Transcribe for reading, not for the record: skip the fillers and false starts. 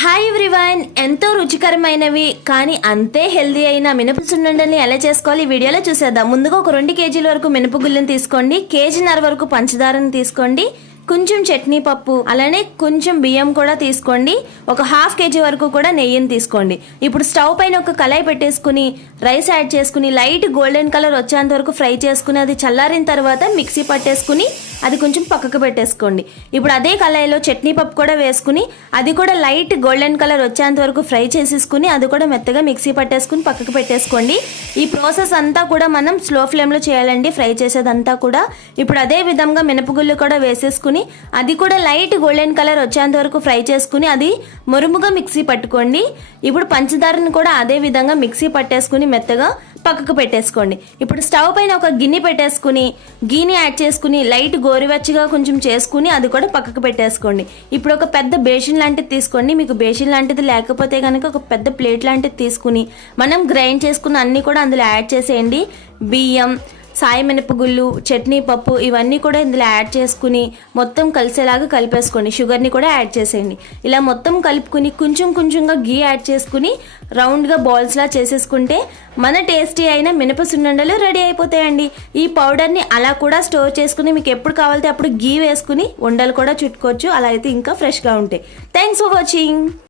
Hi everyone, ఎంతో రుచికరమైనవి కానీ అంతే హెల్దీ అయిన మినప సున్నుండల్ని ఎలా చేసుకోవాలి ఈ వీడియోలో చూసేద్దాం. ముందుగా ఒక 2 కేజీల వరకు మినపగుళ్ళని తీసుకోండి, కేజీన్నర వరకు పంచదారని తీసుకోండి, కొంచెం చట్నీ పప్పు, అలానే కొంచెం బియ్యం కూడా తీసుకోండి, ఒక 1/2 కేజీ వరకు కూడా నెయ్యిని తీసుకోండి. ఇప్పుడు స్టవ్ పైన ఒక కళాయి పెట్టేసుకుని రైస్ యాడ్ చేసుకుని లైట్ గోల్డెన్ కలర్ వచ్చేంత వరకు ఫ్రై చేసుకుని అది చల్లారిన తర్వాత మిక్సీ పట్టేసుకుని అది కొంచెం పక్కకు పెట్టేసుకోండి. ఇప్పుడు అదే కళాయిలో చట్నీ పప్పు కూడా వేసుకుని అది కూడా లైట్ గోల్డెన్ కలర్ వచ్చేంత వరకు ఫ్రై చేసేసుకుని అది కూడా మెత్తగా మిక్సీ పట్టేసుకుని పక్కకు పెట్టేసుకోండి. ఈ ప్రాసెస్ అంతా కూడా మనం స్లో ఫ్లేమ్లో చేయాలండి, ఫ్రై చేసేదంతా కూడా. ఇప్పుడు అదే విధంగా మినపగుళ్ళు కూడా వేసేసుకుని అది కూడా లైట్ గోల్డెన్ కలర్ వచ్చేంత వరకు ఫ్రై చేసుకుని అది మురుముగా మిక్సీ పట్టుకోండి. ఇప్పుడు పంచదారని కూడా అదే విధంగా మిక్సీ పట్టేసుకుని మెత్తగా పక్కకు పెట్టేసుకోండి. ఇప్పుడు స్టవ్ పైన ఒక గిన్నె పెట్టేసుకుని గీని యాడ్ చేసుకుని లైట్ గోరువెచ్చగా కొంచెం చేసుకుని అది కూడా పక్కకు పెట్టేసుకోండి. ఇప్పుడు ఒక పెద్ద బేసిన్ లాంటిది తీసుకోండి, మీకు బేసిన్ లాంటిది లేకపోతే కనుక ఒక పెద్ద ప్లేట్ లాంటిది తీసుకుని మనం గ్రైండ్ చేసుకున్న అన్ని కూడా అందులో యాడ్ చేసేయండి. బియ్యం, సాయి మినపగుళ్ళు, చట్నీ పప్పు ఇవన్నీ కూడా ఇందులో యాడ్ చేసుకుని మొత్తం కలిసేలాగా కలిపేసుకోండి. షుగర్ని కూడా యాడ్ చేసేయండి. ఇలా మొత్తం కలుపుకుని కొంచెం కొంచెంగా గీ యాడ్ చేసుకుని రౌండ్గా బాల్స్లా చేసేసుకుంటే మన టేస్టీ అయిన మినప సున్నుండలు రెడీ అయిపోతాయండి. ఈ పౌడర్ని అలా కూడా స్టోర్ చేసుకుని మీకు ఎప్పుడు కావాలితే అప్పుడు గీ వేసుకుని ఉండలు కూడా చుట్టుకోవచ్చు. అలా అయితే ఇంకా ఫ్రెష్గా ఉంటాయి. Thanks for watching.